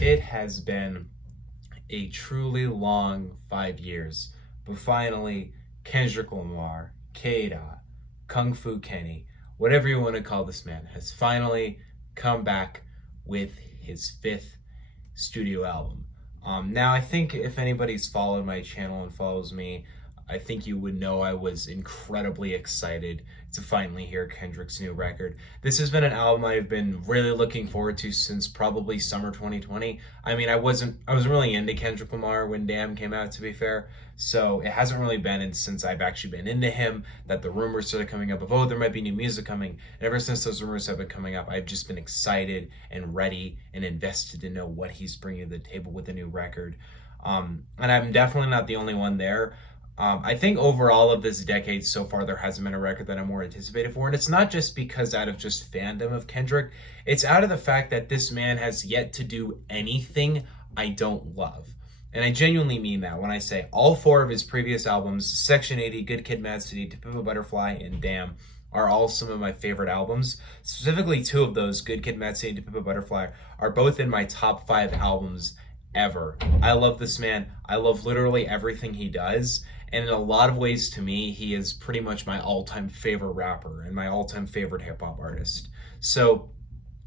It has been a truly long 5 years, but finally, Kendrick Lamar, K-Dot, Kung Fu Kenny, whatever you want to call this man, has finally come back with his fifth studio album. Now, I think if anybody's followed my channel and follows me, I think you would know I was incredibly excited to finally hear Kendrick's new record. This has been an album I've been really looking forward to since probably summer 2020. I mean, I wasn't really into Kendrick Lamar when Damn came out, to be fair. So it hasn't really been since I've actually been into him that the rumors started coming up of, oh, there might be new music coming. And ever since those rumors have been coming up, I've just been excited and ready and invested to know what he's bringing to the table with a new record. And I'm definitely not the only one there. I think overall of this decade so far, there hasn't been a record that I'm more anticipated for. And it's not just because out of just fandom of Kendrick, it's out of the fact that this man has yet to do anything I don't love. And I genuinely mean that when I say all four of his previous albums, Section 80, Good Kid, Mad City, To Pimp a Butterfly, and Damn, are all some of my favorite albums. Specifically, two of those, Good Kid, Mad City, and To Pimp a Butterfly, are both in my top 5 albums ever. I love this man. I love literally everything he does. And in a lot of ways, to me, he is pretty much my all-time favorite rapper and my all-time favorite hip-hop artist. So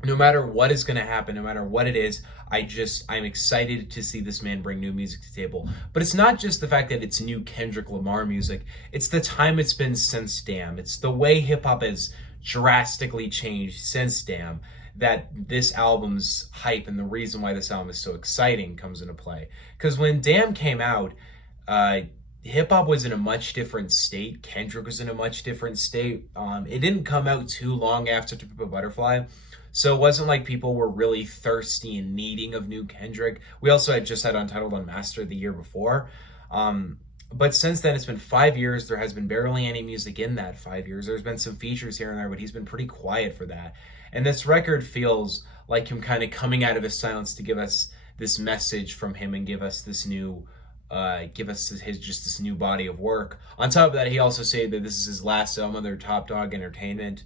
no matter what is going to happen, no matter what it is, I'm excited to see this man bring new music to the table. But it's not just the fact that it's new Kendrick Lamar music. It's the time it's been since Damn. It's the way hip-hop has drastically changed since Damn that this album's hype and the reason why this album is so exciting comes into play. Because when Damn came out, hip hop was in a much different state. Kendrick was in a much different state. It didn't come out too long after To Pimp a Butterfly, so it wasn't like people were really thirsty and needing of new Kendrick. We also had just had Untitled Unmastered the year before. But since then, it's been 5 years. There has been barely any music in that 5 years. There's been some features here and there, but he's been pretty quiet for that. And this record feels like him kind of coming out of his silence to give us this message from him and give us this new this new body of work. On top of that, he also said that this is his last album under Top Dog Entertainment.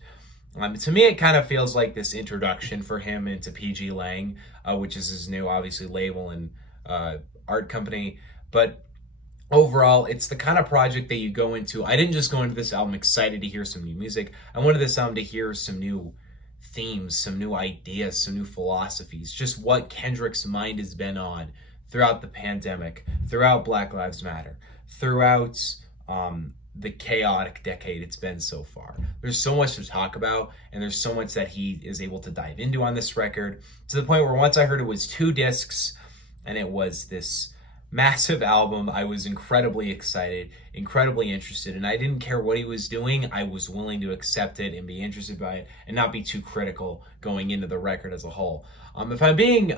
To me, it kind of feels like this introduction for him into PG Lang, which is his new, obviously, label and art company. But overall, it's the kind of project that you go into. I didn't just go into this album excited to hear some new music. I wanted this album to hear some new themes, some new ideas, some new philosophies, just what Kendrick's mind has been on throughout the pandemic, throughout Black Lives Matter, throughout the chaotic decade it's been so far. There's so much to talk about, and there's so much that he is able to dive into on this record, to the point where once I heard it was 2 discs, and it was this massive album, I was incredibly excited, incredibly interested, and I didn't care what he was doing. I was willing to accept it and be interested by it, and not be too critical going into the record as a whole. If I'm being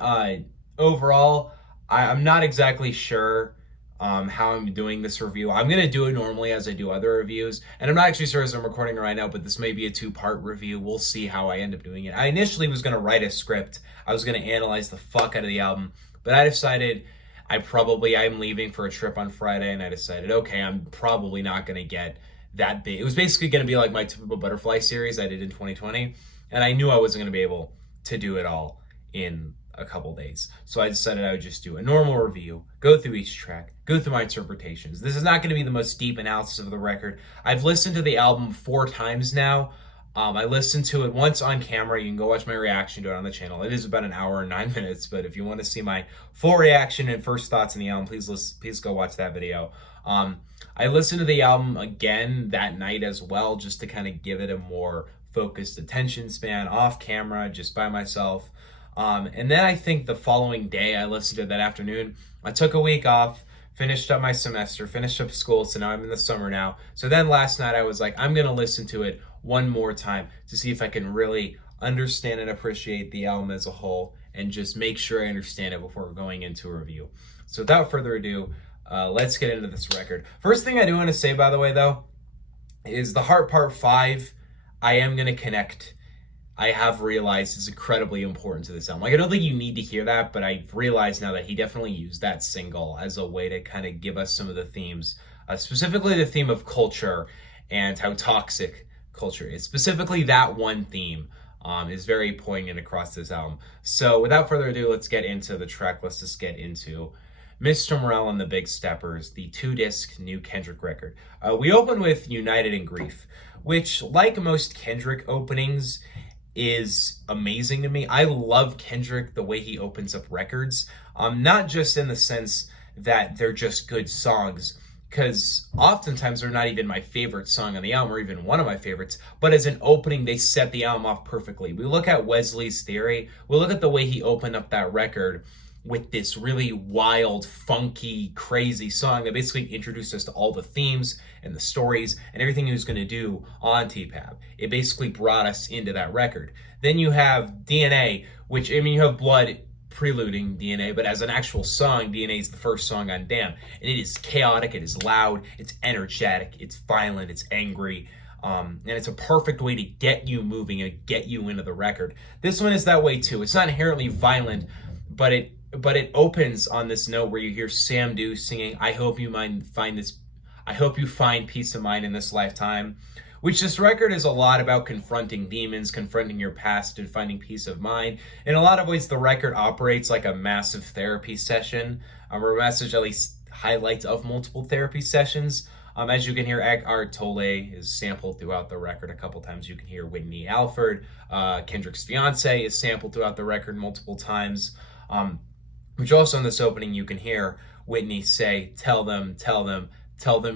overall, I'm not exactly sure how I'm doing this review. I'm going to do it normally as I do other reviews. And I'm not actually sure as I'm recording it right now, but this may be a 2-part review. We'll see how I end up doing it. I initially was going to write a script. I was going to analyze the fuck out of the album. But I decided I'm leaving for a trip on Friday. And I decided, okay, I'm probably not going to get that big. It was basically going to be like my typical Butterfly series I did in 2020. And I knew I wasn't going to be able to do it all in a couple days. So I decided I would just do a normal review, go through each track, go through my interpretations. This is not going to be the most deep analysis of the record. I've listened to the album 4 times now. I listened to it once on camera. You can go watch my reaction to it on the channel. It is about an hour and 9 minutes, but if you want to see my full reaction and first thoughts on the album, please go watch that video. I listened to the album again that night as well, just to kind of give it a more focused attention span off camera, just by myself. And then I think the following day, I listened to it that afternoon. I took a week off, finished up my semester, finished up school, so now I'm in the summer now. So then last night I was like, I'm going to listen to it one more time to see if I can really understand and appreciate the album as a whole and just make sure I understand it before going into a review. So without further ado, let's get into this record. First thing I do want to say, by the way, though, is the Heart Part 5, I am going to connect. I have realized is incredibly important to this album. Like, I don't think you need to hear that, but I've realized now that he definitely used that single as a way to kind of give us some of the themes, specifically the theme of culture and how toxic culture is. Specifically that one theme is very poignant across this album. So without further ado, let's get into the track. Let's just get into Mr. Morale and the Big Steppers, the 2-disc new Kendrick record. We open with United in Grief, which, like most Kendrick openings, is amazing to me. I love Kendrick, the way he opens up records, not just in the sense that they're just good songs, because oftentimes they're not even my favorite song on the album or even one of my favorites, but as an opening, they set the album off perfectly. We look at Wesley's Theory, we look at the way he opened up that record with this really wild, funky, crazy song that basically introduced us to all the themes and the stories and everything he was going to do on TPAB. It basically brought us into that record. Then you have DNA, which, I mean, you have Blood preluding DNA, but as an actual song, DNA is the first song on Damn. And it is chaotic, it is loud, it's energetic, it's violent, it's angry. And it's a perfect way to get you moving and get you into the record. This one is that way too. It's not inherently violent, but it opens on this note where you hear Sam Deuce singing, I hope you find peace of mind in this lifetime, which this record is a lot about confronting demons, confronting your past, and finding peace of mind. In a lot of ways, the record operates like a massive therapy session, or a message at least highlights of multiple therapy sessions. As you can hear, Eckhart Tolle is sampled throughout the record a couple times. You can hear Whitney Alford, Kendrick's fiance, is sampled throughout the record multiple times. Which also in this opening, you can hear Whitney say, tell them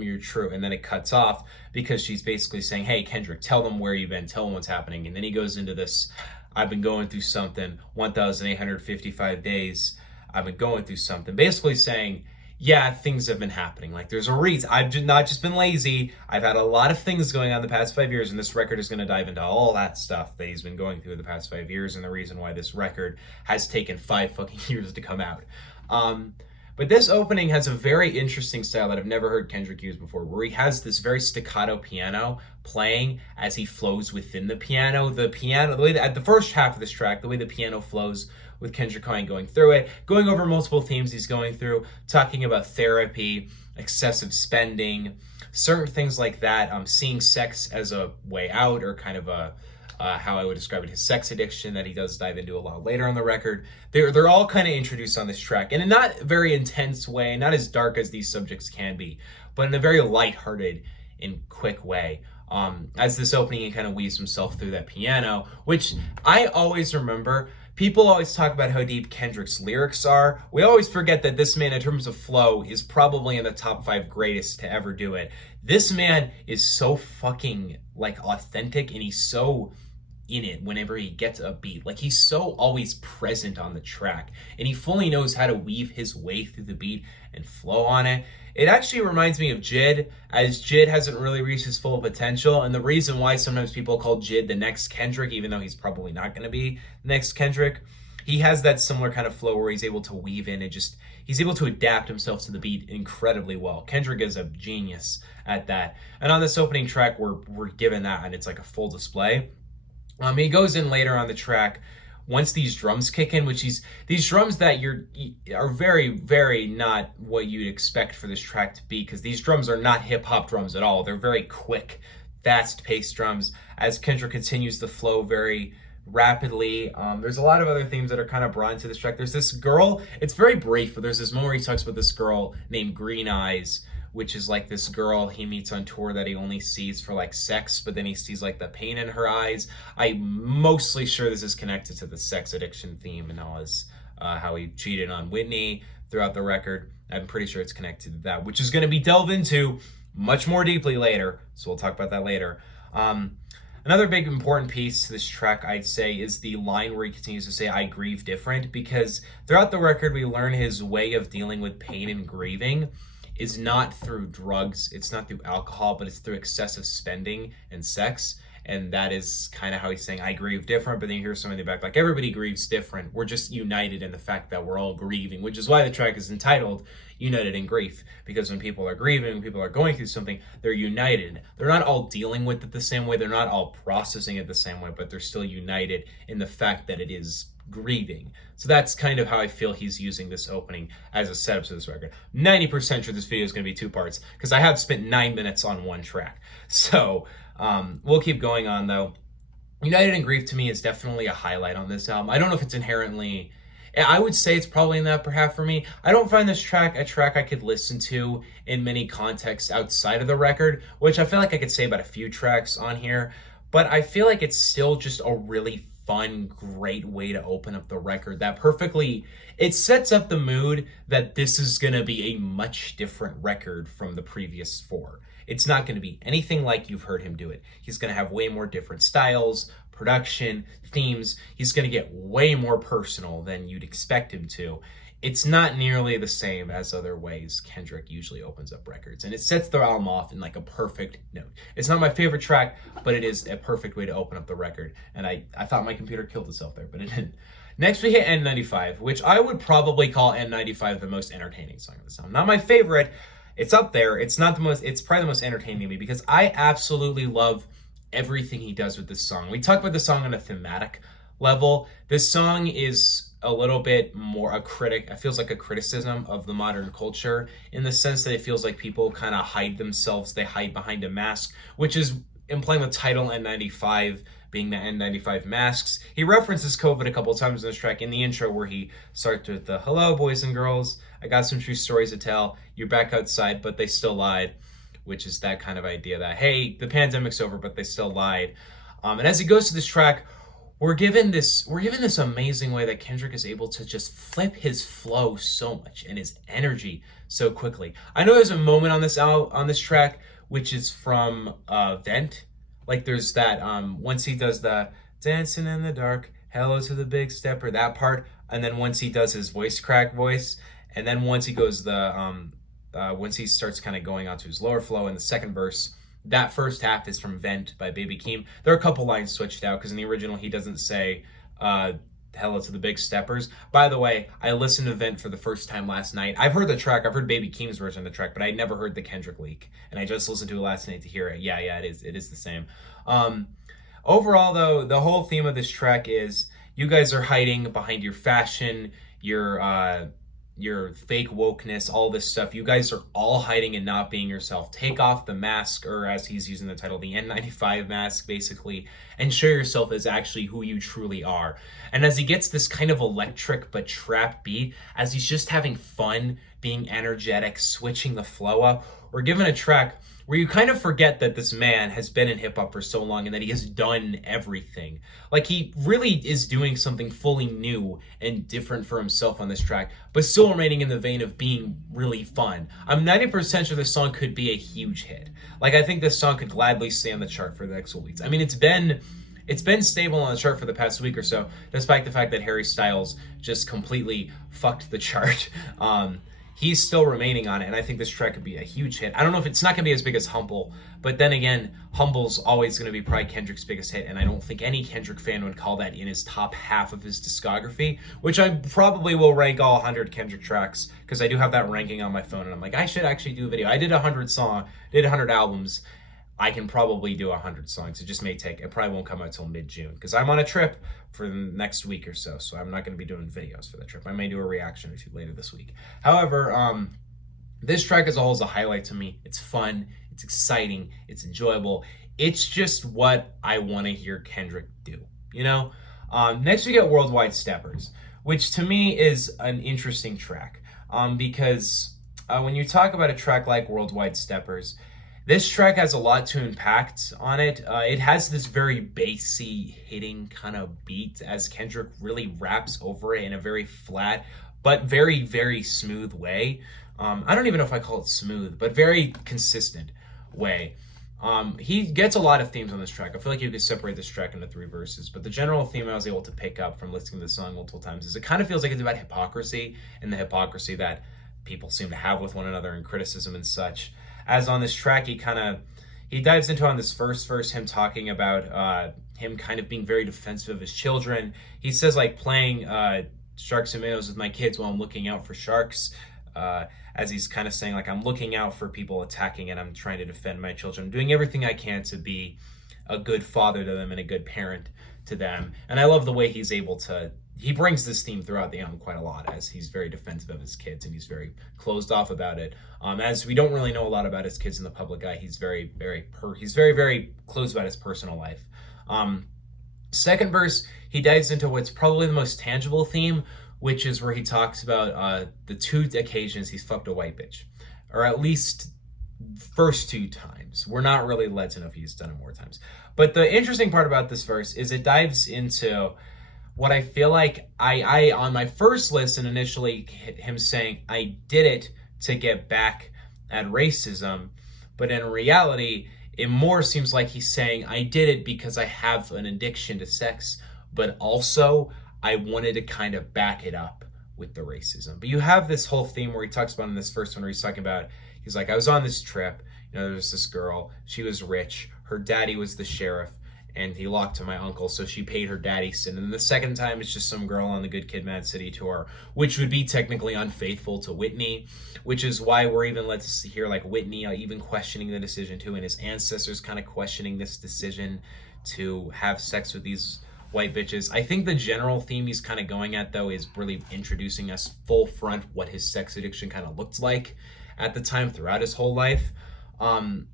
you're true. And then it cuts off because she's basically saying, hey, Kendrick, tell them where you've been, tell them what's happening. And then he goes into this, I've been going through something, 1,855 days, I've been going through something. Basically saying, yeah, things have been happening. Like, there's a reason. I've not just been lazy. I've had a lot of things going on the past 5 years, and this record is going to dive into all that stuff that he's been going through the past 5 years, and the reason why this record has taken 5 fucking years to come out. But this opening has a very interesting style that I've never heard Kendrick use before, where he has this very staccato piano playing as he flows within the piano. The way that, at the first half of this track, the way the piano flows with Kendrick going through it, going over multiple themes he's going through, talking about therapy, excessive spending, certain things like that, seeing sex as a way out, or kind of a how I would describe it, his sex addiction that he does dive into a lot later on the record. They're all kind of introduced on this track in a not very intense way, not as dark as these subjects can be, but in a very lighthearted and quick way. As this opening, he kind of weaves himself through that piano, which I always remember. People always talk about how deep Kendrick's lyrics are. We always forget that this man, in terms of flow, is probably in the top 5 greatest to ever do it. This man is so fucking, like, authentic, and he's so in it whenever he gets a beat. Like, he's so always present on the track, and he fully knows how to weave his way through the beat and flow on it. It actually reminds me of Jid, as Jid hasn't really reached his full potential, and the reason why sometimes people call Jid the next Kendrick, even though he's probably not going to be the next Kendrick, he has that similar kind of flow where he's able to weave in and just, he's able to adapt himself to the beat incredibly well. Kendrick is a genius at that. And on this opening track, we're given that, and it's like a full display. He goes in later on the track once these drums kick in, which these drums that are very, very not what you'd expect for this track to be, because these drums are not hip-hop drums at all. They're very quick, fast-paced drums as Kendrick continues to flow very rapidly. There's a lot of other themes that are kind of brought into this track. There's this girl, it's very brief, but there's this moment where he talks about this girl named Green Eyes, which is like this girl he meets on tour that he only sees for like sex, but then he sees like the pain in her eyes. I'm mostly sure this is connected to the sex addiction theme and how he cheated on Whitney throughout the record. I'm pretty sure it's connected to that, which is going to be delved into much more deeply later, so we'll talk about that later. Another big important piece to this track, I'd say, is the line where he continues to say, I grieve different, because throughout the record we learn his way of dealing with pain and grieving is not through drugs, it's not through alcohol, but it's through excessive spending and sex. And that is kind of how he's saying, I grieve different, but then you hear somebody in the back, like, everybody grieves different. We're just united in the fact that we're all grieving, which is why the track is entitled United in Grief. Because when people are grieving, when people are going through something, they're united. They're not all dealing with it the same way, they're not all processing it the same way, but they're still united in the fact that it is grieving. So that's kind of how I feel he's using this opening as a setup to this record. 90% sure this video is going to be 2 parts, because I have spent 9 minutes on one track. So we'll keep going on though. United in Grief to me is definitely a highlight on this album. I don't know if it's inherently, I would say it's probably in the upper half for me. I don't find this track a track I could listen to in many contexts outside of the record, which I feel like I could say about a few tracks on here, but I feel like it's still just a really fun, great way to open up the record that perfectly, it sets up the mood that this is going to be a much different record from the previous four. It's not going to be anything like you've heard him do it. He's going to have way more different styles, production, themes. He's going to get way more personal than you'd expect him to. It's not nearly the same as other ways Kendrick usually opens up records, and it sets the album off in like a perfect note. It's not my favorite track, but it is a perfect way to open up the record, and I thought my computer killed itself there, but it didn't. Next we hit N95, which I would probably call N95 the most entertaining song of the song. Not my favorite, it's up there. It's not the most, it's probably the most entertaining to me because I absolutely love everything he does with this song. We talk about the song on a thematic level. This song is a little bit more a critic. It feels like a criticism of the modern culture in the sense that it feels like people kind of hide themselves. They hide behind a mask, which is implying the title N95 being the N95 masks. He references COVID a couple of times in this track in the intro where he starts with the hello boys and girls, I got some true stories to tell, you're back outside but they still lied, which is that kind of idea that hey, the pandemic's over but they still lied. And as he goes to this track, we're given this amazing way that Kendrick is able to just flip his flow so much and his energy so quickly. I know there's a moment on this track which is from Vent. Like there's that once he does the dancing in the dark, hello to the big stepper, that part, and then once he does his voice crack voice, and then once he goes once he starts kind of going onto his lower flow in the second verse, that first half is from Vent by Baby Keem. There are a couple lines switched out because in the original he doesn't say hello to the big steppers. By the way, I listened to Vent for the first time last night. I've heard the track, I've heard Baby Keem's version of the track, but I never heard the Kendrick leak. And I just listened to it last night to hear it. Yeah, it is the same. Overall though, the whole theme of this track is you guys are hiding behind your fashion, your fake wokeness, all this stuff. You guys are all hiding and not being yourself. Take off the mask, or as he's using the title, the N95 mask, basically, and show yourself as actually who you truly are. And as he gets this kind of electric but trap beat, as he's just having fun, being energetic, switching the flow up, we're given a track where you kind of forget that this man has been in hip-hop for so long and that he has done everything. Like, he really is doing something fully new and different for himself on this track, but still remaining in the vein of being really fun. I'm 90% sure this song could be a huge hit. Like, I think this song could gladly stay on the chart for the next couple weeks. I mean, it's been stable on the chart for the past week or so, despite the fact that Harry Styles just completely fucked the chart. He's still remaining on it, and I think this track could be a huge hit. I don't know if it's not going to be as big as Humble, but then again, Humble's always going to be probably Kendrick's biggest hit, and I don't think any Kendrick fan would call that in his top half of his discography, which I probably will rank all 100 Kendrick tracks, because I do have that ranking on my phone, and I'm like, I should actually do a video. I did 100 albums. I can probably do 100 songs. It probably won't come out till mid-June because I'm on a trip for the next week or so. So I'm not going to be doing videos for the trip. I may do a reaction or two later this week. However, this track as a whole is a highlight to me. It's fun. It's exciting. It's enjoyable. It's just what I want to hear Kendrick do, you know? Next we get Worldwide Steppers, which to me is an interesting track because when you talk about a track like Worldwide Steppers, this track has a lot to impact on it. It has this very bassy, hitting kind of beat as Kendrick really raps over it in a very flat, but very, very smooth way. I don't even know if I call it smooth, but very consistent way. He gets a lot of themes on this track. I feel like you could separate this track into 3 verses, but the general theme I was able to pick up from listening to the song multiple times is it kind of feels like it's about hypocrisy and the hypocrisy that people seem to have with one another and criticism and such. As on this track, he dives into on this first verse him talking about him kind of being very defensive of his children. He says like playing sharks and minnows with my kids while I'm looking out for sharks. As he's kind of saying like I'm looking out for people attacking and I'm trying to defend my children. I'm doing everything I can to be a good father to them and a good parent to them. And I love the way he's able to. He brings this theme throughout the album quite a lot as he's very defensive of his kids and he's very closed off about it. As we don't really know a lot about his kids in the public eye, he's very, very closed about his personal life. Second verse, he dives into what's probably the most tangible theme, which is where he talks about the 2 occasions he's fucked a white bitch, or at least first 2 times. We're not really led to know if he's done it more times. But the interesting part about this verse is it dives into what I feel like I on my first listen initially hit him saying I did it to get back at racism, but in reality it more seems like he's saying I did it because I have an addiction to sex, but also I wanted to kind of back it up with the racism. But you have this whole theme where he talks about in this first one where he's talking about, he's like, I was on this trip, there was this girl, she was rich, her daddy was the sheriff, and he locked to my uncle, so she paid her daddy sin. And then the second time, it's just some girl on the Good Kid, Mad City tour, which would be technically unfaithful to Whitney, which is why we're even led to hear like Whitney even questioning the decision too, and his ancestors kind of questioning this decision to have sex with these white bitches. I think the general theme he's kind of going at though is really introducing us full front what his sex addiction kind of looked like at the time throughout his whole life.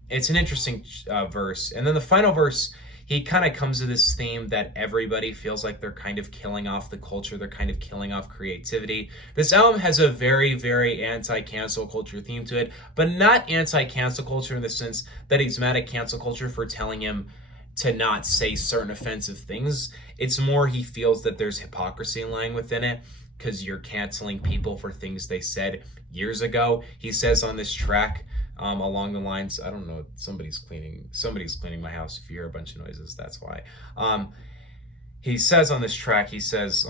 It's an interesting verse. And then the final verse, he kind of comes to this theme that everybody feels like they're kind of killing off the culture. They're kind of killing off creativity. This album has a very, very anti-cancel culture theme to it, but not anti-cancel culture in the sense that he's mad at cancel culture for telling him to not say certain offensive things. It's more he feels that there's hypocrisy lying within it because you're canceling people for things they said years ago. He says on this track, along the lines, I don't know, somebody's cleaning my house. If you hear a bunch of noises, that's why. He says on this track, he says,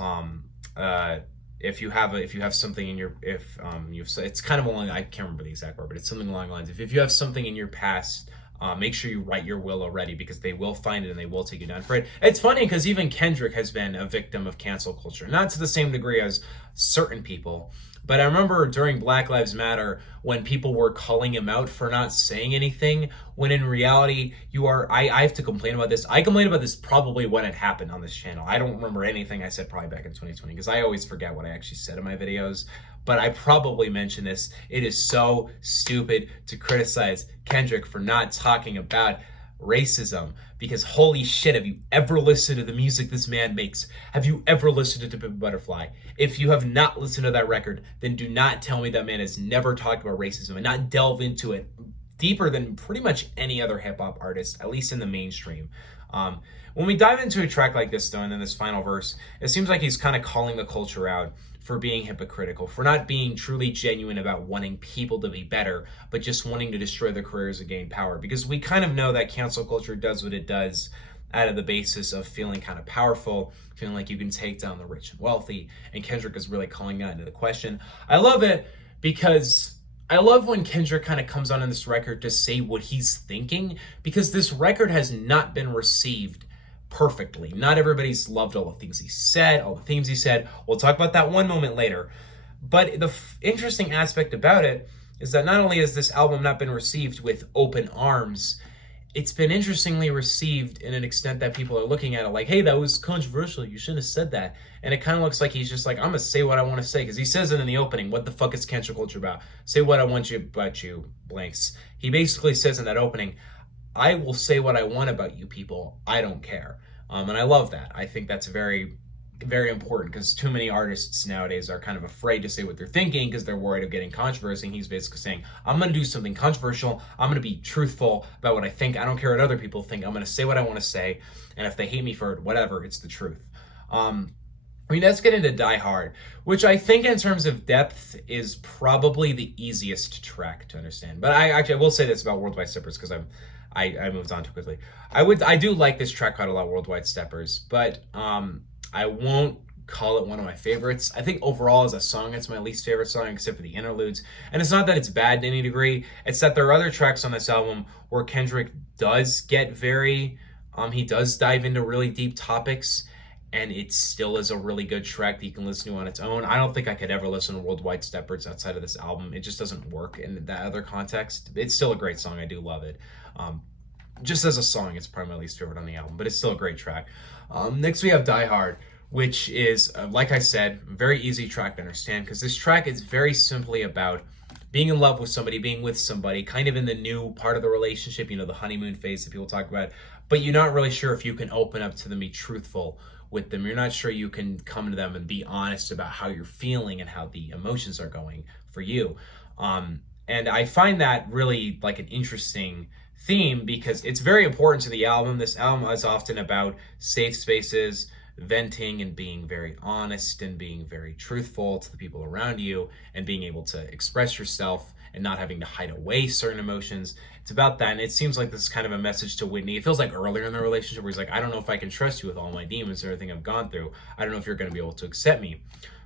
if you have something in your, it's kind of along, I can't remember the exact word, but it's something along the lines, if you have something in your past, make sure you write your will already because they will find it and they will take you down for it. It's funny because even Kendrick has been a victim of cancel culture, not to the same degree as certain people. But I remember during Black Lives Matter when people were calling him out for not saying anything, when in reality I have to complain about this. I complained about this probably when it happened on this channel. I don't remember anything I said probably back in 2020 because I always forget what I actually said in my videos. But I probably mentioned this. It is so stupid to criticize Kendrick for not talking about racism because holy shit, have you ever listened to the music this man makes? Have you ever listened to Pimp Butterfly? If you have not listened to that record, then do not tell me that man has never talked about racism and not delve into it deeper than pretty much any other hip-hop artist, at least in the mainstream. When we dive into a track like this though, and then this final verse, it seems like he's kind of calling the culture out for being hypocritical, for not being truly genuine about wanting people to be better, but just wanting to destroy their careers and gain power. Because we kind of know that cancel culture does what it does out of the basis of feeling kind of powerful, feeling like you can take down the rich and wealthy, and Kendrick is really calling that into the question. I love it because I love when Kendrick kind of comes on in this record to say what he's thinking, because this record has not been received perfectly. Not everybody's loved all the things he said, all the themes he said. We'll talk about that one moment later. But the interesting aspect about it is that not only has this album not been received with open arms, it's been interestingly received in an extent that people are looking at it like, hey, that was controversial. You shouldn't have said that. And it kind of looks like he's just like, I'm going to say what I want to say. Because he says it in the opening, what the fuck is cancel culture about? Say what I want you about you, blanks. He basically says in that opening, I will say what I want about you people. I don't care. And I love that. I think that's very, very important because too many artists nowadays are kind of afraid to say what they're thinking because they're worried of getting controversy. And he's basically saying, I'm going to do something controversial. I'm going to be truthful about what I think. I don't care what other people think. I'm going to say what I want to say. And if they hate me for it, whatever, it's the truth. Let's get into Die Hard, which I think in terms of depth is probably the easiest track to understand. But I will say this about Worldwide Steppers because I moved on too quickly. I do like this track quite a lot, Worldwide Steppers, but I won't call it one of my favorites. I think overall as a song, it's my least favorite song except for the interludes. And it's not that it's bad to any degree. It's that there are other tracks on this album where Kendrick does get very, he does dive into really deep topics, and it still is a really good track that you can listen to on its own. I don't think I could ever listen to Worldwide Steppers outside of this album. It just doesn't work in that other context. It's still a great song. I do love it. Just as a song, it's probably my least favorite on the album, but it's still a great track. Next we have Die Hard, which is, like I said, a very easy track to understand because this track is very simply about being in love with somebody, being with somebody, kind of in the new part of the relationship, the honeymoon phase that people talk about, but you're not really sure if you can open up to them, be truthful with them. You're not sure you can come to them and be honest about how you're feeling and how the emotions are going for you. And I find that really like an interesting theme because it's very important to the album. This album is often about safe spaces, venting and being very honest and being very truthful to the people around you and being able to express yourself and not having to hide away certain emotions. It's about that. And it seems like this is kind of a message to Whitney. It feels like earlier in the relationship where he's like, I don't know if I can trust you with all my demons and everything I've gone through. I don't know if you're going to be able to accept me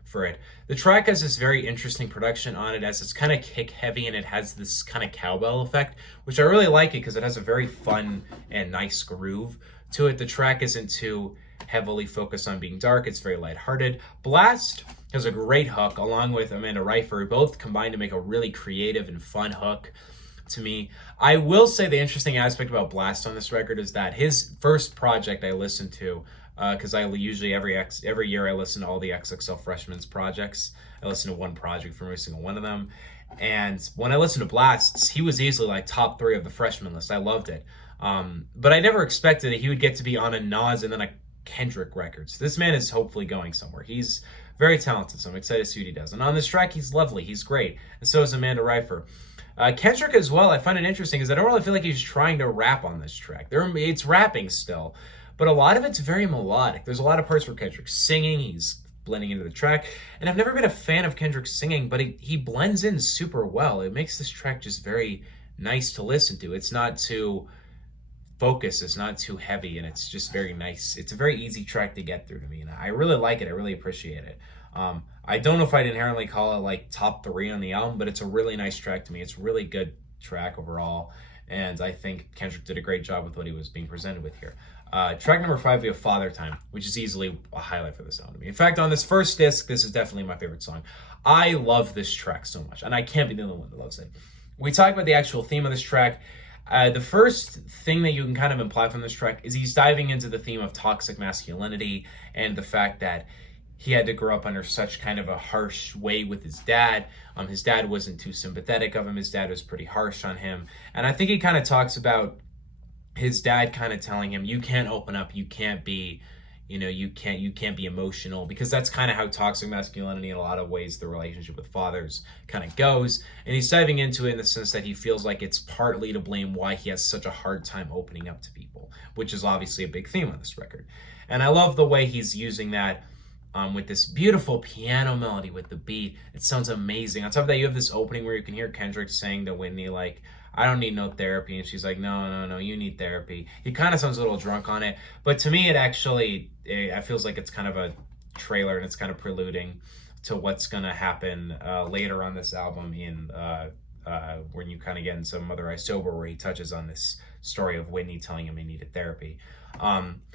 for it. The track has this very interesting production on it as it's kind of kick heavy and it has this kind of cowbell effect, which I really like it because it has a very fun and nice groove to it. The track isn't too heavily focused on being dark. It's very lighthearted. Blast has a great hook along with Amanda Reifer, both combined to make a really creative and fun hook to me. I will say the interesting aspect about Blast on this record is that his first project I listened to, because I usually every year I listen to all the XXL Freshmen's projects. I listen to one project from every single one of them. And when I listened to Blast, he was easily like top 3 of the freshman list. I loved it. But I never expected that he would get to be on a Nas and then a Kendrick Records. This man is hopefully going somewhere. He's very talented, so I'm excited to see what he does. And on this track, he's lovely. He's great. And so is Amanda Reifer. Kendrick as well, I find it interesting, is I don't really feel like he's trying to rap on this track. It's rapping still, but a lot of it's very melodic. There's a lot of parts where Kendrick's singing, he's blending into the track. And I've never been a fan of Kendrick singing, but he blends in super well. It makes this track just very nice to listen to. It's not too focused, it's not too heavy, and it's just very nice. It's a very easy track to get through to me, and I really like it. I really appreciate it. I don't know if I'd inherently call it like top 3 on the album, but it's a really nice track to me. It's a really good track overall, and I think Kendrick did a great job with what he was being presented with here. Track number 5, we have Father Time, which is easily a highlight for this album to me. In fact, on this first disc, this is definitely my favorite song. I love this track so much, and I can't be the only one that loves it. We talked about the actual theme of this track. The first thing that you can kind of imply from this track is he's diving into the theme of toxic masculinity and the fact that he had to grow up under such kind of a harsh way with his dad. His dad wasn't too sympathetic of him. His dad was pretty harsh on him. And I think he kind of talks about his dad kind of telling him, you can't open up, you can't be, you can't be emotional, because that's kind of how toxic masculinity in a lot of ways, the relationship with fathers kind of goes. And he's diving into it in the sense that he feels like it's partly to blame why he has such a hard time opening up to people, which is obviously a big theme on this record. And I love the way he's using that with this beautiful piano melody with the beat. It sounds amazing. On top of that, you have this opening where you can hear Kendrick saying to Whitney, like, I don't need no therapy. And she's like, no, you need therapy. He kind of sounds a little drunk on it. But to me, it feels like it's kind of a trailer and it's kind of preluding to what's going to happen later on this album when you kind of get into Mother I Sober, where he touches on this story of Whitney telling him he needed therapy.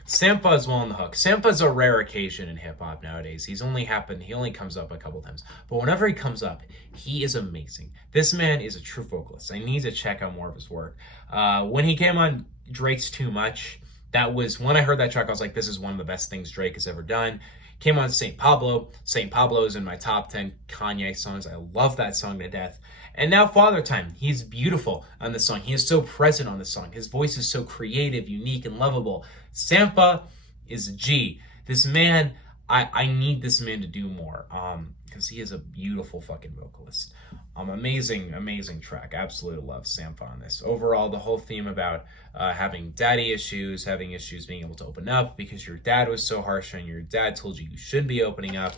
Sampha as well on the hook. Sampha's a rare occasion in hip-hop nowadays. He only comes up a couple times. But whenever he comes up, he is amazing. This man is a true vocalist. I need to check out more of his work. When he came on Drake's Too Much, that was, when I heard that track, I was like, this is one of the best things Drake has ever done. Came on St. Pablo. St. Pablo is in my top 10 Kanye songs. I love that song to death. And now Father Time. He's beautiful on this song. He is so present on this song. His voice is so creative, unique, and lovable. Sampha is a G. This man, I need this man to do more because he is a beautiful fucking vocalist. Amazing track. Absolutely love Sampha on this. Overall, the whole theme about having daddy issues, having issues being able to open up because your dad was so harsh on you, your dad told you shouldn't be opening up.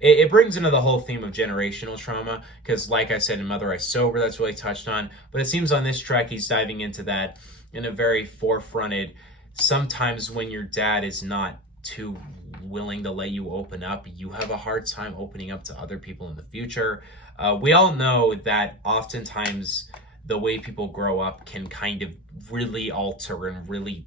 It brings into the whole theme of generational trauma, because like I said in Mother I Sober, that's really touched on. But it seems on this track, he's diving into that in a very forefronted. Sometimes when your dad is not too willing to let you open up, you have a hard time opening up to other people in the future. We all know that oftentimes the way people grow up can kind of really alter and really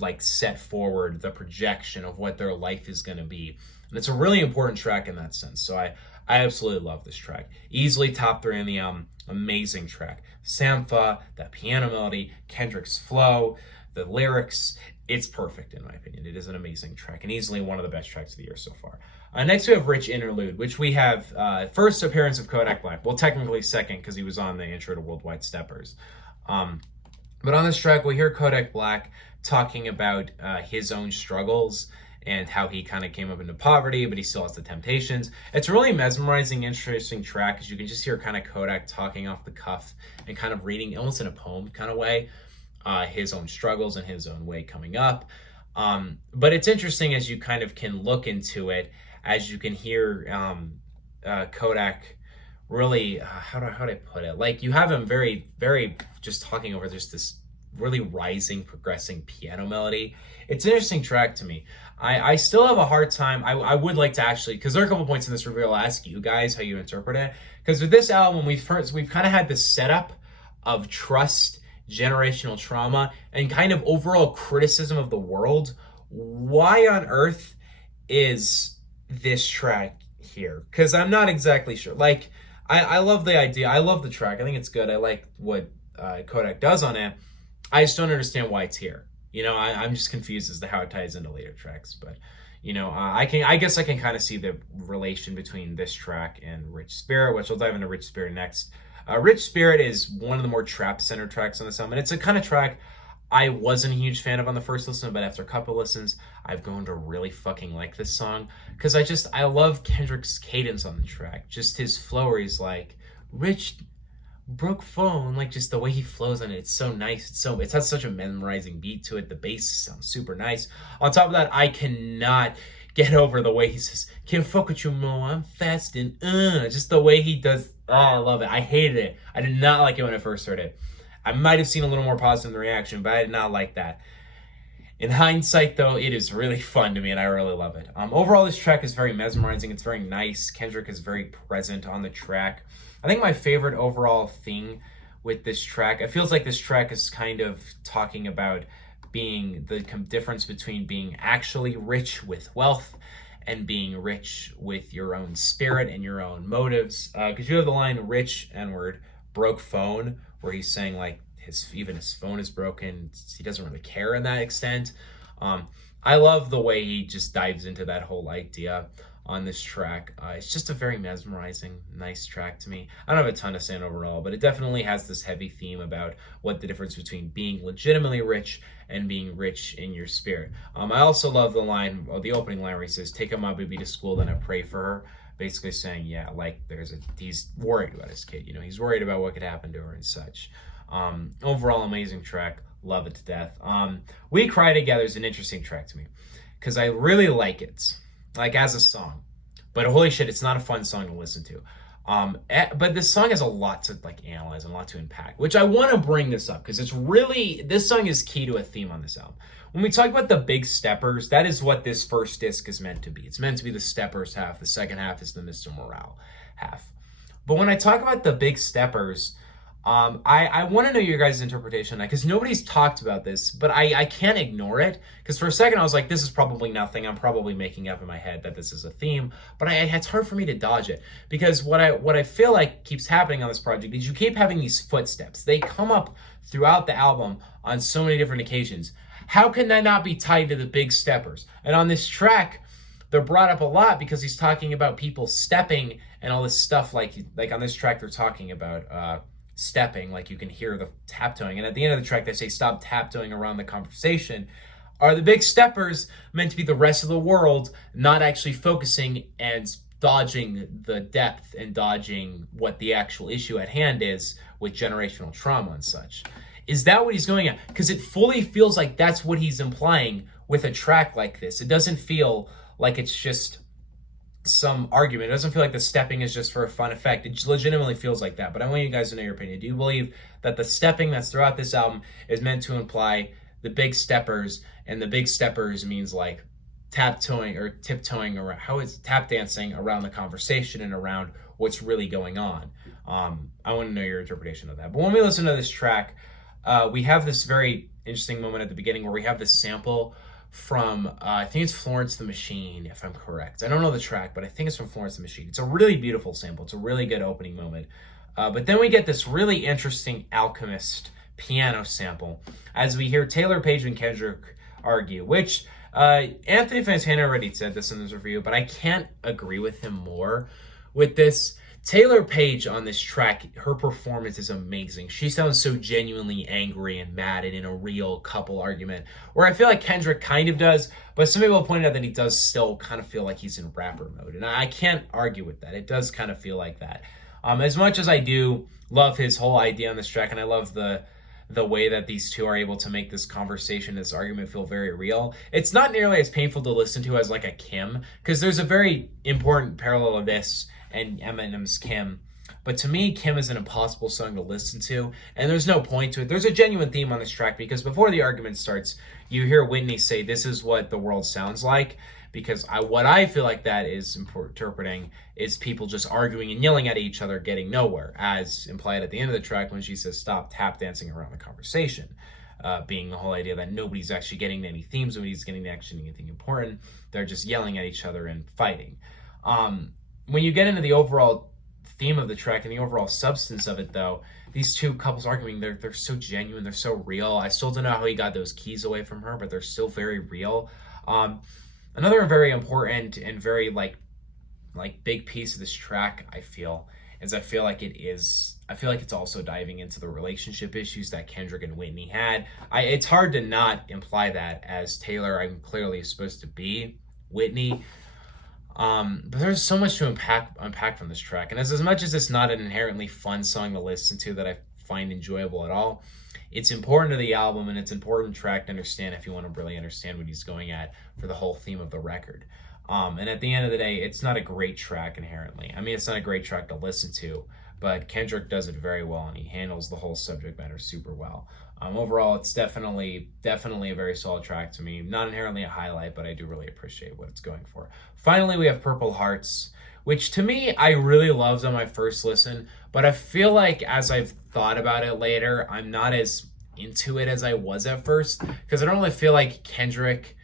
like set forward the projection of what their life is going to be. And it's a really important track in that sense. So I absolutely love this track. Easily top 3 on the album. Amazing track. Sampha, that piano melody, Kendrick's flow, the lyrics. It's perfect in my opinion. It is an amazing track and easily one of the best tracks of the year so far. Next we have Rich Interlude, which we have first appearance of Kodak Black. Well, technically second because he was on the intro to Worldwide Steppers. But on this track, we hear Kodak Black talking about his own struggles and how he kind of came up into poverty, but he still has the temptations. It's a really mesmerizing, interesting track because you can just hear kind of Kodak talking off the cuff and kind of reading almost in a poem kind of way, his own struggles and his own way coming up. But it's interesting as you kind of can look into it, as you can hear Kodak really, how do I put it? Like you have him very, very just talking over just this really rising, progressing piano melody. It's an interesting track to me. I still have a hard time. I would like to actually, because there are a couple points in this review I'll ask you guys how you interpret it. Because with this album, we've kind of had this setup of trust, generational trauma, and kind of overall criticism of the world. Why on earth is this track here? Because I'm not exactly sure. Like, I love the idea. I love the track. I think it's good. I like what Kodak does on it. I just don't understand why it's here. You know, I'm just confused as to how it ties into later tracks. But, you know, I guess I can kind of see the relation between this track and Rich Spirit, which I'll dive into Rich Spirit next. Rich Spirit is one of the more trap-centered tracks on this album. And it's a kind of track I wasn't a huge fan of on the first listen, but after a couple listens, I've grown to really fucking like this song. Because I love Kendrick's cadence on the track. Just his flow where he's like, Rich broke phone, like just the way he flows on it. It's so nice. It has such a memorizing beat to it. The bass sounds super nice. On top of that, I cannot get over the way he says, can't fuck with you, Mo, I'm fasting. Just the way he does. Oh, I love it. I hated it. I did not like it when I first heard it. I might have seen a little more positive in the reaction, but I did not like that. In hindsight, though, it is really fun to me, and I really love it. Overall, this track is very mesmerizing. It's very nice. Kendrick is very present on the track. I think my favorite overall thing with this track, it feels like this track is kind of talking about being the difference between being actually rich with wealth and being rich with your own spirit and your own motives. Because you have the line, rich, N-word, broke phone, where he's saying like even his phone is broken. He doesn't really care in that extent. I love the way he just dives into that whole idea on this track. It's just a very mesmerizing, nice track to me. I don't have a ton to say on overall, but it definitely has this heavy theme about what the difference between being legitimately rich and being rich in your spirit. I also love the line, or the opening line where he says, take my baby to school, then I pray for her. Basically saying, yeah, like he's worried about his kid. You know, he's worried about what could happen to her and such. Overall, amazing track. Love it to death. We Cry Together is an interesting track to me because I really like it, like as a song. But holy shit, it's not a fun song to listen to. But this song has a lot to like analyze and a lot to unpack, which I want to bring this up because this song is key to a theme on this album. When we talk about the big steppers, that is what this first disc is meant to be. It's meant to be the steppers half. The second half is the Mr. Morale half. But when I talk about the big steppers, I want to know your guys' interpretation on that because nobody's talked about this, but I can't ignore it because for a second I was like, this is probably nothing. I'm probably making up in my head that this is a theme, but it's hard for me to dodge it because what I feel like keeps happening on this project is you keep having these footsteps. They come up throughout the album on so many different occasions. How can that not be tied to the big steppers? And on this track, they're brought up a lot because he's talking about people stepping and all this stuff. Like on this track, they're talking about stepping, like you can hear the taptoeing. And at the end of the track, they say, stop taptoeing around the conversation. Are the big steppers meant to be the rest of the world, not actually focusing and dodging the depth and dodging what the actual issue at hand is with generational trauma and such? Is that what he's going at? Because it fully feels like that's what he's implying with a track like this. It doesn't feel like it's just some argument. It doesn't feel like the stepping is just for a fun effect. It legitimately feels like that. But I want you guys to know your opinion. Do you believe that the stepping that's throughout this album is meant to imply the big steppers, and the big steppers means like taptoeing or tiptoeing around, how is tap dancing around the conversation and around what's really going on? I want to know your interpretation of that. But when we listen to this track, we have this very interesting moment at the beginning where we have this sample from, I think it's Florence the Machine, if I'm correct. I don't know the track, but I think it's from Florence the Machine. It's a really beautiful sample. It's a really good opening moment. But then we get this really interesting Alchemist piano sample as we hear Taylor Page and Kendrick argue, which Anthony Fantana already said this in his review, but I can't agree with him more with this. Taylor Page on this track, her performance is amazing. She sounds so genuinely angry and mad and in a real couple argument, where I feel like Kendrick kind of does, but some people pointed out that he does still kind of feel like he's in rapper mode, and I can't argue with that. It does kind of feel like that. As much as I do love his whole idea on this track, and I love the way that these two are able to make this conversation, this argument feel very real. It's not nearly as painful to listen to as like a Kim, because there's a very important parallel of this and Eminem's Kim. But to me, Kim is an impossible song to listen to, and there's no point to it. There's a genuine theme on this track, because before the argument starts, you hear Whitney say, "This is what the world sounds like," because what I feel like that is interpreting is people just arguing and yelling at each other, getting nowhere, as implied at the end of the track when she says, "Stop tap dancing around the conversation," being the whole idea that nobody's actually getting to any themes, nobody's getting to actually anything important. They're just yelling at each other and fighting. When you get into the overall theme of the track and the overall substance of it, though, these two couples arguing, they're so genuine, they're so real. I still don't know how he got those keys away from her, but they're still very real. Another very important and very like big piece of this track, I feel like it's also diving into the relationship issues that Kendrick and Whitney had. It's hard to not imply that, as Taylor, I'm clearly supposed to be Whitney. But there's so much to unpack from this track. And as much as it's not an inherently fun song to listen to that I find enjoyable at all, it's important to the album, and it's an important track to understand if you want to really understand what he's going at for the whole theme of the record. And at the end of the day, it's not a great track inherently. I mean, it's not a great track to listen to, but Kendrick does it very well, and he handles the whole subject matter super well. Overall, it's definitely a very solid track to me. Not inherently a highlight, but I do really appreciate what it's going for. Finally, we have Purple Hearts, which to me, I really loved on my first listen, but I feel like as I've thought about it later, I'm not as into it as I was at first, because I don't really feel like Kendrick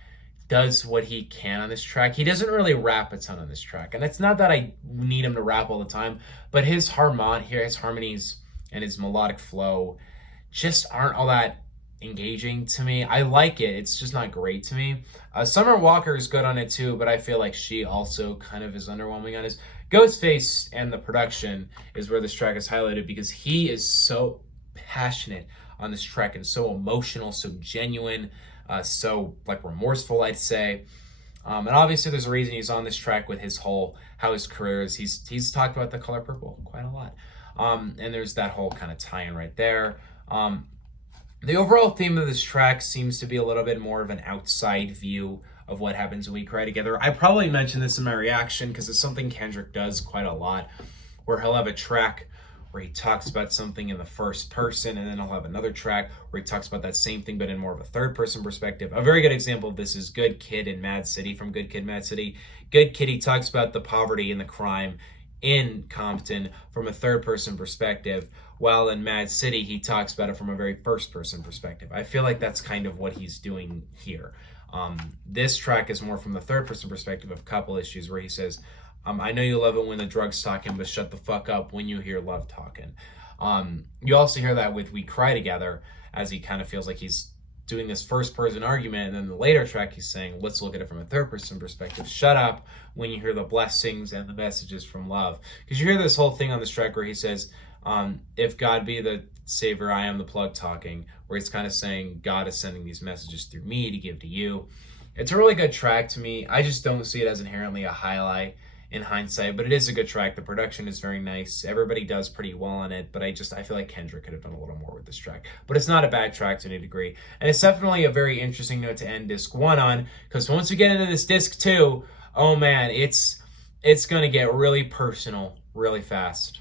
does what he can on this track. He doesn't really rap a ton on this track, and it's not that I need him to rap all the time, but his harmonies and his melodic flow just aren't all that engaging to me. I like it, it's just not great to me. Summer Walker is good on it too, but I feel like she also kind of is underwhelming on his. Ghostface and the production is where this track is highlighted, because he is so passionate on this track and so emotional, so genuine, so like remorseful, I'd say. And obviously there's a reason he's on this track with how his career is. He's talked about the color purple quite a lot. And there's that whole kind of tie-in right there. The overall theme of this track seems to be a little bit more of an outside view of what happens when we cry together. I probably mentioned this in my reaction because it's something Kendrick does quite a lot, where he'll have a track where he talks about something in the first person, and then he'll have another track where he talks about that same thing but in more of a third person perspective. A very good example of this is Good Kid in Mad City from Good Kid, Mad City. Good Kid, he talks about the poverty and the crime in Compton from a third person perspective, while in Mad City he talks about it from a very first person perspective. I feel like that's kind of what he's doing here. This track is more from the third person perspective of couple issues, where he says, I know you love it when the drug's talking, but shut the fuck up when you hear love talking. You also hear that with We Cry Together, as he kind of feels like he's doing this first person argument, and then the later track he's saying, let's look at it from a third person perspective. Shut up when you hear the blessings and the messages from love. Because you hear this whole thing on this track where he says, if God be the savior, I am the plug talking, where he's kind of saying God is sending these messages through me to give to you. It's a really good track to me. I just don't see it as inherently a highlight in hindsight, but it is a good track. The production is very nice. Everybody does pretty well on it, but I feel like Kendrick could have done a little more with this track. But it's not a bad track to any degree. And it's definitely a very interesting note to end disc 1 on, because once we get into this disc 2, oh man, it's going to get really personal really fast.